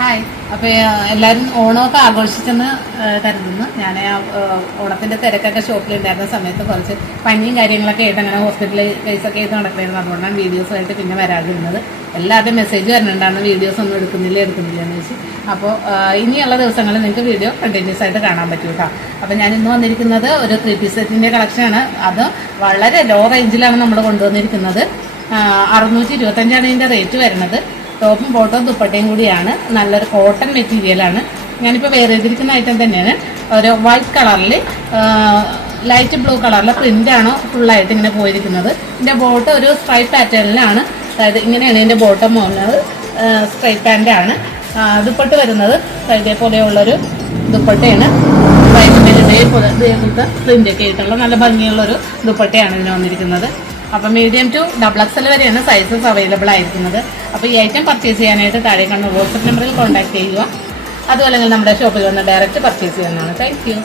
Hi. അപ്പോൾ എല്ലാവരും ഓണമൊക്കെ ആഘോഷിച്ചെന്ന് കരുതുന്നു. ഞാൻ ഓണത്തിൻ്റെ തിരക്കൊക്കെ ഷോപ്പിലുണ്ടായിരുന്ന സമയത്ത് കുറച്ച് പനിയും കാര്യങ്ങളൊക്കെ ആയിട്ട് അങ്ങനെ ഹോസ്പിറ്റലിൽ കേസൊക്കെ ആയിട്ട് നടക്കുകയായിരുന്നു. അതുകൊണ്ടാണ് വീഡിയോസുമായിട്ട് പിന്നെ വരാതിരുന്നത്. എല്ലാവരുടെയും മെസ്സേജ് വരുന്നുണ്ടായിരുന്നു, വീഡിയോസ് ഒന്നും എടുക്കുന്നില്ല എന്ന് വെച്ച്. അപ്പോൾ ഇനിയുള്ള ദിവസങ്ങളിൽ നിങ്ങൾക്ക് വീഡിയോ കണ്ടിന്യൂസ് ആയിട്ട് കാണാൻ പറ്റും കേട്ടോ. അപ്പോൾ ഞാൻ ഇന്ന് വന്നിരിക്കുന്നത് ഒരു 3 പീസ് സെറ്റിൻ്റെ കളക്ഷനാണ്. അത് വളരെ ലോ റേഞ്ചിലാണ് നമ്മൾ കൊണ്ടുവന്നിരിക്കുന്നത്. 625 ഇതിൻ്റെ റേറ്റ് വരുന്നത്. ടോപ്പും ബോട്ടവും ദുപ്പട്ടയും കൂടിയാണ്. നല്ലൊരു കോട്ടൺ മെറ്റീരിയലാണ്. ഞാനിപ്പോൾ വേറെ ചെയ്തിരിക്കുന്ന ഐറ്റം തന്നെയാണ്. ഒരു വൈറ്റ് കളറിൽ ലൈറ്റ് ബ്ലൂ കളറിലെ പ്രിൻ്റാണ് ഫുള്ളായിട്ട് ഇങ്ങനെ പോയിരിക്കുന്നത്. ഇതിൻ്റെ ബോട്ടം ഒരു സ്ട്രൈപ്പ് പാറ്റേണിലാണ്. അതായത് ഇങ്ങനെയാണ് ഇതിൻ്റെ ബോട്ടം പോകുന്നത്. സ്ട്രൈപ്പ് പാൻ്റാണ്. ദുപ്പട്ട വരുന്നത് ഇതേപോലെയുള്ളൊരു ദുപ്പട്ടയാണ്. ഇതേപോലത്തെ പ്രിൻ്റൊക്കെ ആയിട്ടുള്ള നല്ല ഭംഗിയുള്ളൊരു ദുപ്പട്ടയാണ് ഇതിന് വന്നിരിക്കുന്നത്. അപ്പോൾ മീഡിയം ടു XXL വരെയാണ് സൈസസ് അവൈലബിൾ ആയിരിക്കുന്നത്. അപ്പോൾ ഈ ഐറ്റം പർച്ചേസ് ചെയ്യാനായിട്ട് താഴെ കാണുന്ന വാട്സപ്പ് നമ്പറിൽ കോൺടാക്ട് ചെയ്യുക. അതുപോലെ നമ്മുടെ ഷോപ്പിൽ വന്ന് ഡയറക്റ്റ് പർച്ചേസ് ചെയ്യുന്നതാണ്. Thank you.